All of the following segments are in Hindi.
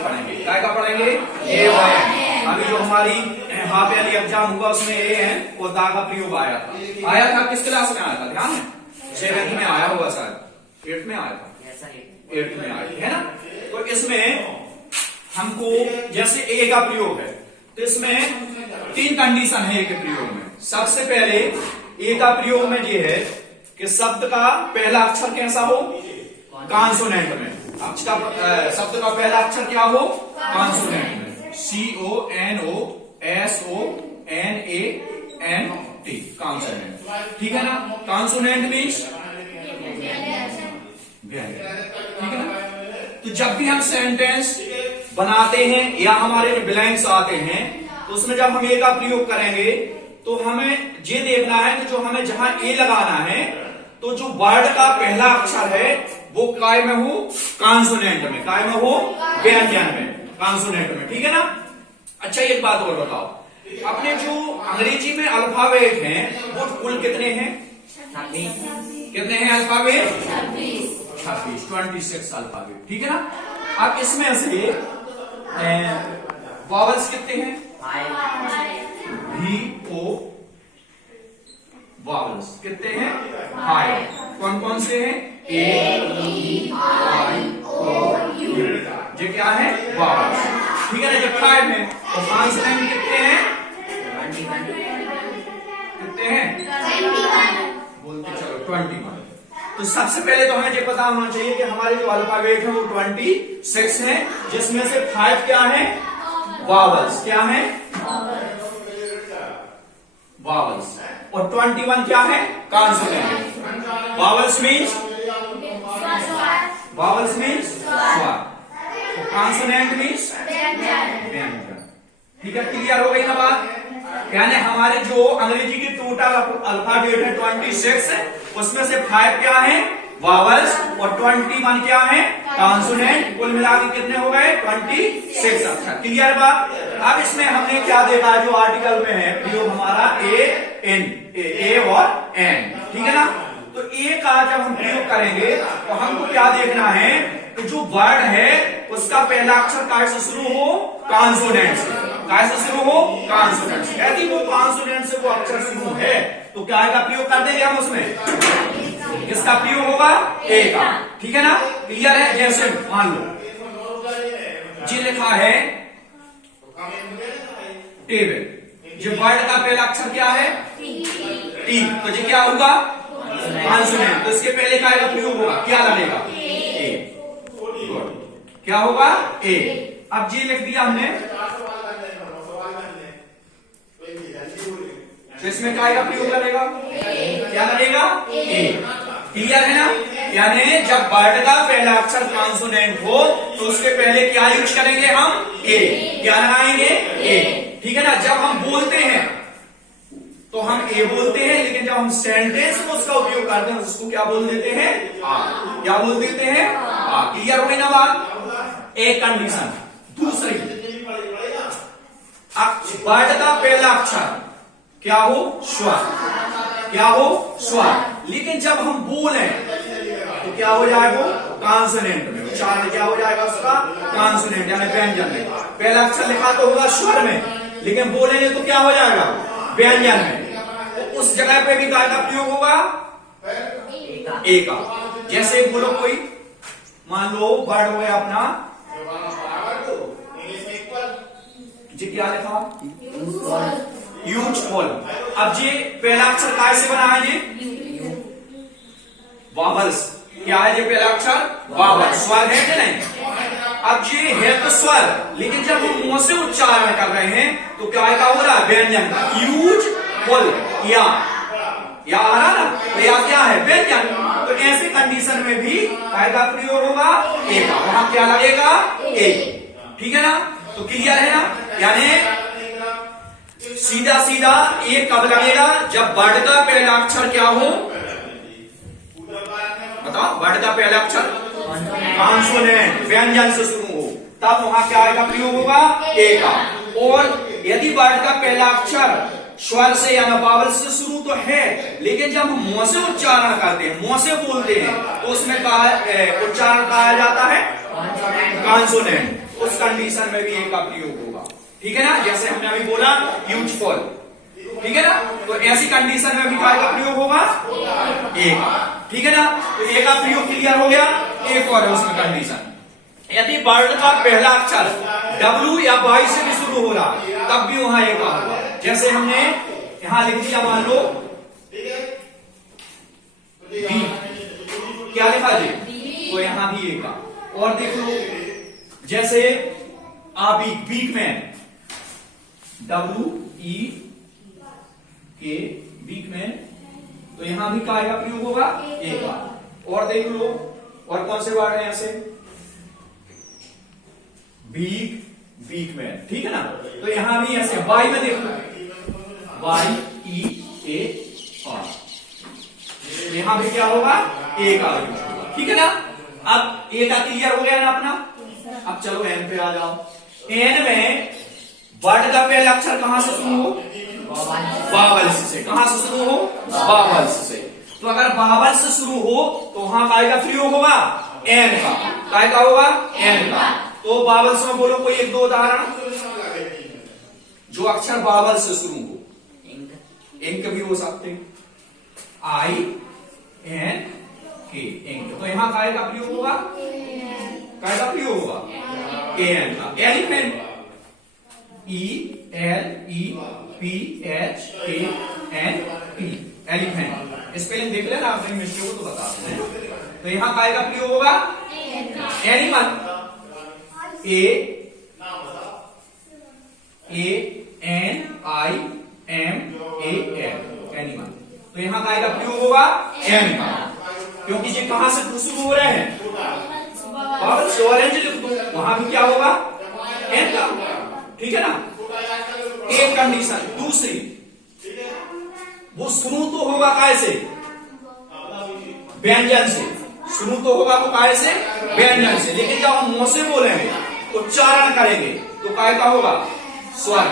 पढ़ेंगे, काय का पढ़ेंगे? ए वन। अभी जो हमारी हाफ ईयरली एग्जाम हुआ उसमें ए है और दा का प्रयोग आया था किस क्लास में आया था? ध्यान है, 7th में आया होगा, शायद 8th में आया था, 8th में आया है ना। तो इसमें हमको जैसे ए का प्रयोग है तो इसमें 3 कंडीशन है ए के प्रयोग में। सबसे पहले ए का प्रयोग में ये है कि शब्द का पहला अक्षर कैसा हो? कॉन्सोनेंट में। शब्द का पहला अक्षर क्या हो? कॉन्सोनेंट में। CONSONANT कॉन्सोनेंट, ठीक है ना। कॉन्सोनेंट मीन्स ठीक है ना। तो जब भी हम सेंटेंस बनाते हैं या हमारे जो ब्लैंक्स आते हैं तो उसमें जब हम ए का प्रयोग करेंगे तो हमें ये देखना है कि जो हमें जहां ए लगाना है तो जो वर्ड का पहला अक्षर है वो काय में हो? कॉन्सोनेंट में। काय में हो? व्यंजन में, कॉन्सोनेंट में, ठीक है ना। अच्छा एक बात और बताओ, अपने जो अंग्रेजी में अल्फाबेट हैं वो कुल कितने हैं? 26। कितने हैं अल्फाबेट? 26 अल्फाबेट, ठीक है ना। अब इसमें से वॉवल्स कितने हैं? VO वॉवल्स कितने हैं? 5। कौन कौन से हैं? A, E, I, O, U। ये क्या है? वॉवल्स, ठीक है ना। जब 5 है तो कॉन्सोनेंट कितने हैं? कितने हैं? 21। बोलते चलो 21। तो सबसे पहले तो हमें ये पता होना चाहिए कि हमारे जो अल्फाबेट है वो 26 है, जिसमें से 5 क्या है? वॉवल्स। क्या है? वॉवल्स। और 21 क्या है? कॉन्सोनेंट। वॉवल्स मीन्स स्वर, कॉन्सोनेंट मीन्स व्यंजन, ठीक है। क्लियर हो गई ना बात? यानी हमारे जो अंग्रेजी की टोटल अल्फाबेट है 26, उसमें से 5 क्या है? वॉवल्स, और 21 क्या है? कॉन्सोनेंट। कुल मिलाकर कितने हो गए? 26 अक्षर। क्लियर बात? अब इसमें हमने क्या देखा, जो आर्टिकल में है प्रयोग हमारा ए और एन, ठीक है ना। तो ए का जब हम प्रयोग करेंगे तो हमको क्या देखना है कि जो वर्ड है उसका पहला अक्षर काय से शुरू हो? कॉन्सोनेंट से। काय से शुरू हो? कॉन्सोनेंट से। यदि वो कॉन्सोनेंट से वो अक्षर शुरू है तो क्या का प्रयोग कर देंगे हम उसमें? किसका प्रयोग होगा? ए का, ठीक है ना। क्लियर है? जैसे मान लो जी लिखा है टेबल, जो वर्ड का पहला अक्षर क्या है? टी। तो ये क्या होगा? कॉन्सोनेंट। तो इसके पहले काय का प्रयोग होगा? क्या लगेगा? ए। क्या होगा? ए। अब जी लिख दिया हमने, तो इसमें काय का प्रयोग लगेगा? क्या लगेगा? ए। क्लियर है ना। यानी जब वर्ड का पहला अक्षर कॉन्सोनेंट हो तो उसके पहले क्या यूज करेंगे हम? ए। क्या लगाएंगे? ए, ठीक है ना। जब हम बोलते हैं तो हम ए बोलते हैं, लेकिन जब हम सेंटेंस में उसका उपयोग करते हैं उसको क्या बोल देते हैं? आ। क्या बोल देते हैं? आ। क्लियर हो गई ना बात? एक कंडीशन। दूसरी, वर्ड का पहला अक्षर क्या हो? स्वर। क्या हो? स्वर। लेकिन जब हम बोले तो क्या हो जाएगा? कॉन्सोनेंट में। उच्चारण क्या हो जाएगा उसका? कॉन्सोनेंट, यानी व्यंजन में। पहला अक्षर लिखा तो होगा स्वर में, लेकिन बोलेंगे तो क्या हो जाएगा? व्यंजन में। तो उस जगह पे भी काय का प्रयोग होगा? ए का। जैसे बोलो कोई, मान लो वर्ड हो अपना, जी क्या लिखा? यूजफुल। अब ये पहला अक्षर काय से बना है? ये वॉवल्स। क्या है ये पहला अक्षर? वॉवल। स्वर है कि नहीं? अब ये है तो स्वर, लेकिन जब हम मुंह से उच्चारण कर रहे हैं तो क्या का हो रहा है? व्यंजन का। यूजफुल, या आ रहा ना, तो या क्या है? व्यंजन। तो ऐसे कंडीशन में भी काय का प्रयोग होगा? ए का। वहां क्या लगेगा? ए, ठीक है ना। तो क्लियर है ना। यानी सीधा सीधा ए कब लगेगा? जब वर्ड का पहला अक्षर क्या हो? बताओ, वर्ड का पहला अक्षर कॉन्सोनेंट, व्यंजन से शुरू हो, तब वहां क्या का प्रयोग होगा? ए का। और यदि वर्ड का पहला अक्षर स्वर से या वॉवल से शुरू तो है, लेकिन जब हम मुंह से उच्चारण करते हैं, मुंह से बोलते हैं, तो उसमें उच्चारण कहा जाता है कॉन्सोनेंट। उस कंडीशन में भी ए का प्रयोग होगा। ठीक है ना, जैसे हमने अभी बोला यूजफुल, ठीक है ना, तो ऐसी कंडीशन में भी काय का प्रयोग होगा ए का। ठीक है ना, तो ए का प्रयोग क्लियर हो गया। एक और है उसमें कंडीशन, यदि वर्ड का पहला अक्षर W या Y से भी शुरू हो रहा है तब भी वहां ए का होगा। जैसे हमने यहां लिख दिया, मान लो बी, क्या लिखा जी, तो यहां भी ए का। और देख लो जैसे weak, weak man, WEK, weak man, तो यहां भी काय का प्रयोग होगा ए का। और देख लो और कौन से वर्ड है ऐसे, बीक, बीक मैन, ठीक है ना, तो यहां भी ऐसे वाई में देख लो, YEAR, यहां भी क्या होगा ए का यूज होगा। ठीक है ना, अब ए का क्लियर हो गया ना अपना। अब चलो एन पे आ जाओ। एन में वर्ड का पहला अक्षर कहां से शुरू हो, वावल्स से। कहां से शुरू हो, वावल्स से। तो अगर वावल्स से शुरू हो तो वहां काय का प्रयोग होगा एन का। काय का होगा एन का। तो वावल्स में बोलो कोई एक दो उदाहरण, जो अक्षर वावल से शुरू हो। इंक भी हो सकते, INK, इंक। तो यहां काय का प्रयोग होगा, काय का प्रयोग होगा एन का। Elephant, ELEPHANT, elephant. स्पेलिंग देख लेना, अपनी मिस्टेक को तो बता दें। तो यहां काय का प्रयोग होगा एनिमल, ANIMAL, एनिमल। तो यहां काय का प्रयोग होगा एन का, क्योंकि ये कहां से शुरू हो रहे हैं, ऑरेंज लिख दो, वहां भी क्या होगा एन का। ठीक है ना, एक कंडीशन। दूसरी, वो शुरू तो होगा काय से, व्यंजन से। शुरू तो होगा वो काय से, व्यंजन से। लेकिन जब हम मुंह से बोलेंगे, उच्चारण करेंगे, तो काय का होगा स्वर।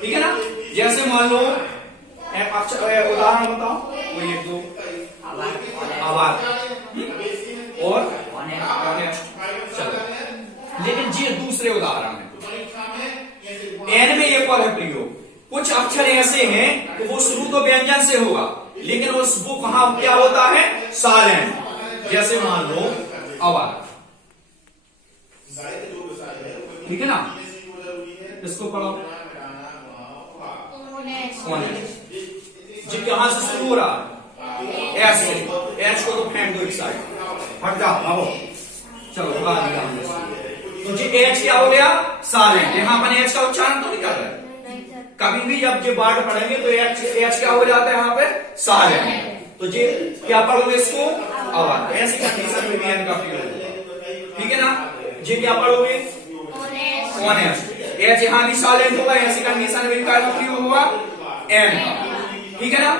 ठीक है ना, जैसे मान लो उदाहरण बताओ, वो एक दो, आवाज और चलो। लेकिन ये दूसरे उदाहरण है। एन में एक और है प्रयोग, कुछ अक्षर ऐसे हैं कि वो शुरू तो व्यंजन से होगा, लेकिन वो कहां क्या होता है साइलेंट। जैसे मान लो आवाज, ठीक है ना, इसको पढ़ो, जी कहां से शुरू हो रहा है एच से। एच को तो फेंक दो एक साइड, हट जाओ, आओ चलो उड़ा दिया हमने। तो जी एच क्या हो गया साइलेंट। यहां अपन एच का उच्चारण तो नहीं कर रहे, कभी भी जब ये वर्ड पढ़ेंगे तो एच क्या हो जाता है यहाँ पे साइलेंट। तो जी क्या पढ़ोगे इसको आवाज। ऐसी कंडीशन में भी एन का प्रयोग होगा। ठीक है ना, जी क्या पढ़ोगे ऑनेस्ट, एच यहां भी साइलेंट होगा, ऐसी कंडीशन में क्या प्रयोग होगा एन का। ठीक है ना,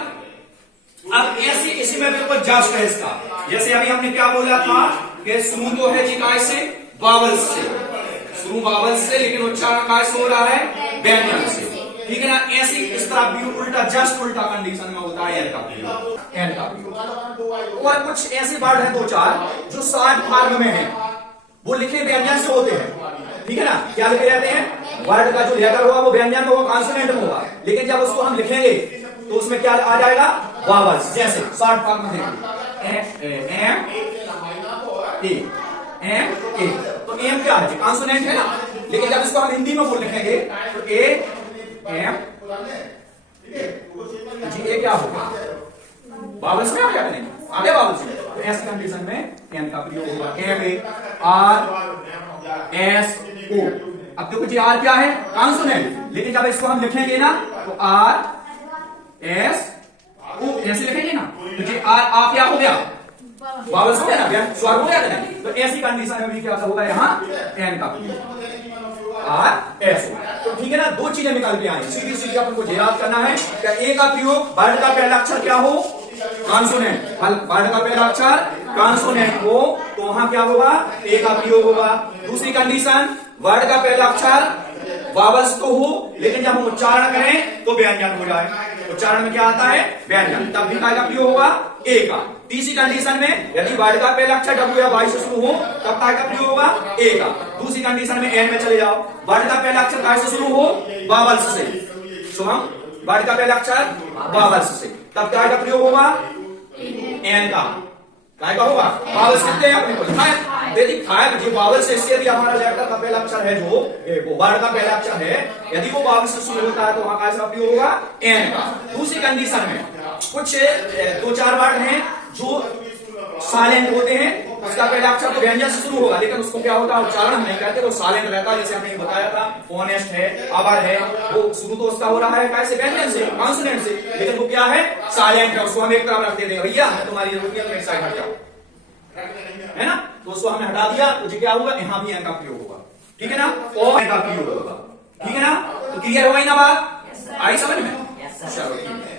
अब ऐसी इसी में बिल्कुल जस्ट है इसका। जैसे अभी हमने क्या बोला था कि शुरू तो है जी काय से, वावल्स से। शुरू वावल्स से, लेकिन उच्चारण काय से हो रहा है व्यंजन से। ठीक है ना, ऐसी इस तरह भी उल्टा, जस्ट उल्टा कंडीशन में होता है एन का प्रयोग, एन का प्रयोग। और कुछ ऐसे वर्ड हैं दो चार जो शॉर्ट फॉर्म में है, वो लिखे व्यंजन से होते हैं। ठीक है ना, क्या लिखे जाते हैं, वर्ड का जो लेटर होगा वो व्यंजन में होगा, कॉन्सोनेंट में होगा, लेकिन जब उसको हम लिखेंगे तो उसमें क्या आ जाएगा वावल्स। जैसे शॉर्ट फॉर्म में देखिए एम ए, तो एम क्या है कॉन्सोनेंट है ना, लेकिन जब इसको हम हिंदी में बोल लिखेंगे तो ए एम जी, ए क्या होगा वावल्स में आ गया नहीं, आगे वावल्स में। तो ऐसी कंडीशन में एम का प्रयोग होगा, M A R S O. अब देखो जी आर क्या है कॉन्सोनेंट, लेकिन जब इसको हम लिखेंगे ना तो आर एस ओ ऐसे लिखेंगे ना, तो जी आर आ क्या हो गया वावल्स हो गया ना, स्वर हो गया ना। तो ऐसी कंडीशन में भी क्या होगा यहाँ एन का आर एस ओ। तो ठीक है ना, दो चीजें निकल के आई, सीधी सीधी अपन को याद करना है कि ए का प्रयोग वर्ड का पहला अक्षर क्या हो कॉन्सोनेंट, वर्ड का पहला अक्षर कॉन्सोनेंट हो तो वहां क्या होगा ए का प्रयोग होगा। दूसरी कंडीशन, वर्ड का पहला अक्षर वावल्स तो हो, लेकिन जब हम उच्चारण करें तो व्यंजन हो जाए। उच्चारण में क्या आता है व्यंजन, तब भी काय का प्रयोग होगा ए का। तीसरी कंडीशन में यदि वर्ड का पहला अक्षर डब्ल्यू या वाई से शुरू हो तब काय का प्रयोग होगा, ए का। दूसरी कंडीशन में एन में चले जाओ, वर्ड का पहला अक्षर काय से शुरू हो, वावल्स से। शुभम, वर्ड का पहला अक्षर वावल्स से, तब काय का प्रयोग होगा, एन का। काय का होगा, वावल्स कितने हैं अपने को, फाइव। यदि फाइव जो वावल से, यदि हमारा लेटर का पहला अक्षर है जो वर्ड का पहला अक्षर है, यदि वो वावल से शुरू होता है तो वहां काय का प्रयोग होगा, एन का। दूसरी कंडीशन में कुछ 2-4 वर्ड हैं जो साइलेंट होते हैं, उसका पहला अक्षर तो व्यंजन से शुरू होगा, लेकिन उसको क्या होता है, उच्चारण हम नहीं करते, वो साइलेंट रहता है। जैसे हमने बताया था, ऑनेस्ट है, अबर है, वो शुरू तो उसका हो रहा है कैसे, व्यंजन से, कॉन्सोनेंट से, लेकिन वो क्या है, साइलेंट है। उसको हम एक तरफ रख देते हैं, भैया तुम्हारी जरूरत है, तुम एक साइड हट जाओ, है ना। तो उसको हमने हटा दिया, तो क्या होगा, यहाँ भी एन का प्रयोग होगा, ठीक है ना, और एन का प्रयोग होगा, ठीक है ना। तो क्लियर हो गई ना बात, आई समझ में, चलो ठीक है।